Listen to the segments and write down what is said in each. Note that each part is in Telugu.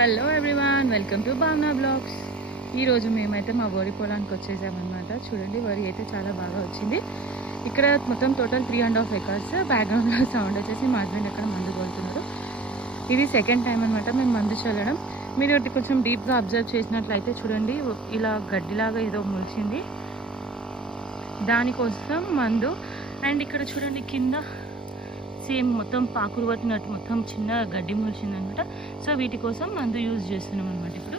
Hello everyone, welcome to Bhavana blogs. ఈరోజు మేమైతే మా వరి పొలానికి వచ్చేసామన్నమాట. చూడండి, వరి అయితే చాలా బాగా వచ్చింది. ఇక్కడ మొత్తం టోటల్ 3.5 acres. బ్యాక్గ్రౌండ్లో సౌండ్ వచ్చేసి మా హస్బెండ్ అక్కడ మందు కొడుతున్నారు. ఇది సెకండ్ టైం అనమాట మేము మందు చల్లడం. మీరు కొంచెం డీప్గా అబ్జర్వ్ చేసినట్లయితే చూడండి, ఇలా గడ్డిలాగా ఏదో మొలిచింది, దానికోసం మందు. అండ్ ఇక్కడ చూడండి కింద సేమ్ మొత్తం పాకురు పట్టినట్టు మొత్తం చిన్న గడ్డి మొలిచింది అనమాట. సో వీటి కోసం మందు యూజ్ చేస్తున్నాం అనమాట. ఇప్పుడు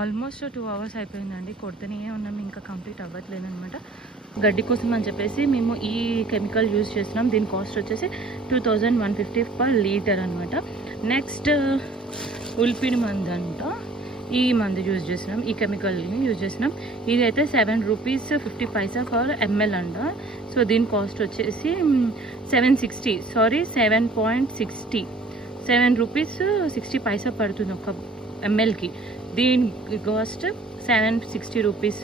ఆల్మోస్ట్ 2 hours అయిపోయిందండి, కొడుతూనే ఉన్నాం, ఇంకా కంప్లీట్ అవ్వట్లేదు అనమాట. గడ్డి కోసం అని చెప్పేసి మేము ఈ కెమికల్ యూజ్ చేస్తున్నాం. దీని కాస్ట్ వచ్చేసి 2150 per liter అనమాట. నెక్స్ట్ ఉల్పిడి మందు అంట, ఈ మందు యూజ్ చేస్తున్నాం, ఈ కెమికల్ని యూజ్ చేస్తున్నాం. ఇది అయితే 7 rupees 50 paisa per ml అంట. సో దీని కాస్ట్ వచ్చేసి 7.60 7 rupees 60 paisa పడుతుంది ఒక mlకి. దీని కాస్ట్ 760 rupees.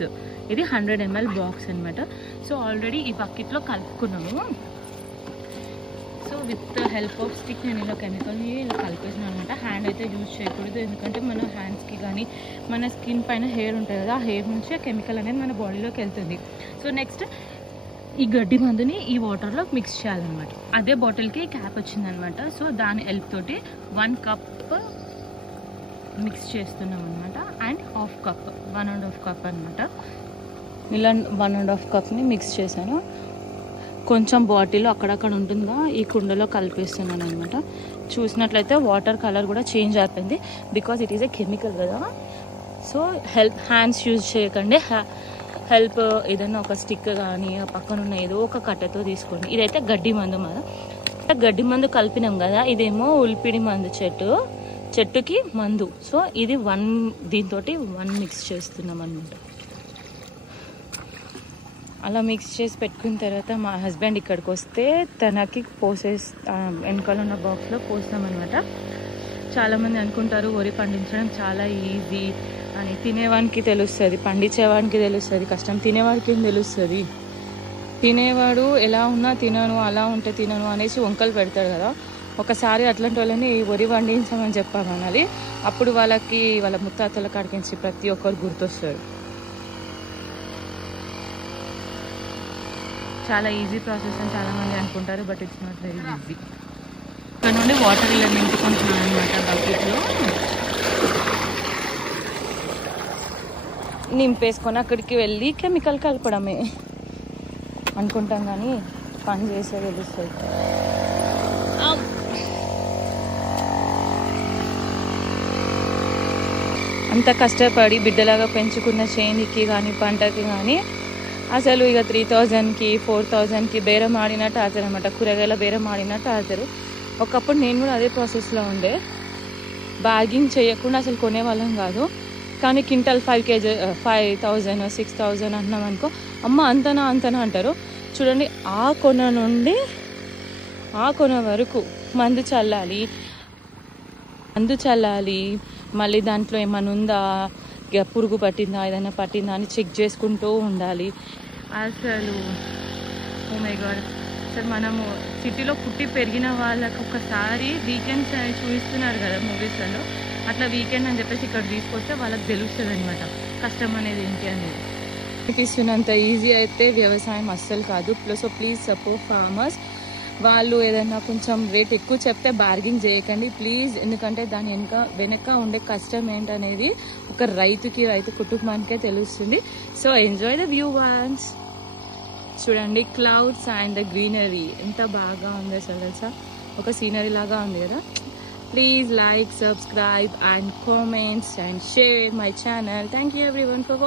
ఇది 100 ml బాక్స్ అనమాట. సో ఆల్రెడీ ఈ బకెట్లో కలుపుకున్నాము. So with help of stick నేను ఇలా కెమికల్ని ఇలా కలిపేసినాను అనమాట. హ్యాండ్ అయితే యూజ్ చేయకూడదు, ఎందుకంటే మన హ్యాండ్స్కి కానీ మన స్కిన్ పైన హెయిర్ ఉంటుంది కదా, ఆ హెయిర్ నుంచి ఆ కెమికల్ అనేది మన బాడీలోకి వెళ్తుంది. సో నెక్స్ట్ ఈ గడ్డి మందుని ఈ వాటర్లో మిక్స్ చేయాలన్నమాట. అదే బాటిల్కి క్యాప్ వచ్చిందనమాట. సో దాని హెల్ప్ తోటి 1 cup మిక్స్ చేస్తున్నాం అనమాట. అండ్ 1.5 cup అనమాట. ఇలా 1.5 cupని మిక్స్ చేశాను. కొంచెం బాటిల్ అక్కడక్కడ ఉంటుందా ఈ కుండలో కలిపేస్తున్నాను అనమాట. చూసినట్లయితే వాటర్ కలర్ కూడా చేంజ్ అయిపోయింది, because it is a chemical కదా. సో హ్యాండ్స్ యూజ్ చేయకండి. హెల్ప్ ఏదైనా ఒక స్టిక్ కానీ పక్కన ఉన్న ఏదో ఒక కట్టెతో తీసుకోండి. ఇదైతే గడ్డి మందు కదా, గడ్డి మందు కలిపినాం కదా. ఇదేమో ఉల్పిడి మందు చెట్టుకి మందు. సో ఇది దీంతో 1 మిక్స్ చేస్తున్నాం అనమాట. అలా మిక్స్ చేసి పెట్టుకున్న తర్వాత మా హస్బెండ్ ఇక్కడికి వస్తే తనకి వెనకాల ఉన్న బాక్స్లో పోస్తామన్నమాట. చాలామంది అనుకుంటారు వరి పండించడం చాలా ఈజీ అని. తినేవానికి తెలుస్తుంది, పండించేవానికి తెలుస్తుంది కష్టం, తినేవాడికి ఏం తెలుస్తుంది. తినేవాడు ఎలా ఉన్నా తినను, అలా ఉంటే తినను అనేసి వంకలు పెడతాడు కదా. ఒకసారి అట్లాంటి వాళ్ళని వరి పండించమని చెప్పామనాలి. అప్పుడు వాళ్ళ ముత్తాతల కాడికించి ప్రతి ఒక్కరు గుర్తొస్తారు. చాలా ఈజీ ప్రాసెస్ అని చాలామంది అనుకుంటారు, but it's not very easy. ఇక్కడ నుండి వాటర్ ఇలా నింపుకుంటున్నాను అనమాట బకెట్లో. నింపేసుకొని అక్కడికి వెళ్ళి కెమికల్ కలపడమే అనుకుంటాం, కానీ పని చేసే తెలుస్తుంది. అంత కష్టపడి బిడ్డలాగా పెంచుకున్న చేనికి కానీ పంటకి కానీ అసలు ఇక 3000కి 4000కి బేరం ఆడినట్టు ఆడతారు అనమాట. కూరగాయల బేరం ఆడినట్టు ఆడతారు. ఒకప్పుడు నేను కూడా అదే ప్రాసెస్లో ఉండే. బార్గింగ్ చేయకుండా అసలు కొనేవాళ్ళం కాదు. కానీ క్వింటల్ 5,000 6,000 అంటున్నాం అనుకో, అమ్మ అంతనా అంటారు. చూడండి, ఆ కొన నుండి ఆ కొన వరకు మందు చల్లాలి. మళ్ళీ దాంట్లో ఏమైనా ఉందా, పురుగు పట్టిందా, ఏదైనా పట్టిందా అని చెక్ చేసుకుంటూ ఉండాలి. అసలు ఓ మై గాడ్, అసలు మనము సిటీలో పుట్టి పెరిగిన వాళ్ళకి ఒకసారి వీకెండ్స్ చూపిస్తున్నారు కదా మూవీస్లలో, అట్లా వీకెండ్ అని చెప్పేసి ఇక్కడ తీసుకొస్తే వాళ్ళకి తెలుస్తుంది అనమాట కష్టం అనేది ఏంటి అనేది. ఇస్తున్నంత ఈజీ అయితే వ్యవసాయం అస్సలు కాదు. So please support farmers. వాళ్ళు ఏదైనా కొంచెం రేట్ ఎక్కువ చెప్తే బార్గింగ్ చేయకండి ప్లీజ్, ఎందుకంటే దాని వెనక ఉండే కష్టం ఏంటనేది ఒక రైతు కుటుంబానికే తెలుస్తుంది. So enjoy the view once. చూడండి, క్లౌడ్స్ అండ్ ద గ్రీనరీ ఎంత బాగా ఉంది అసలు తెలుసా, ఒక సీనరీ లాగా ఉంది కదా. Please like, subscribe and comments and share my channel. Thank you everyone for watching.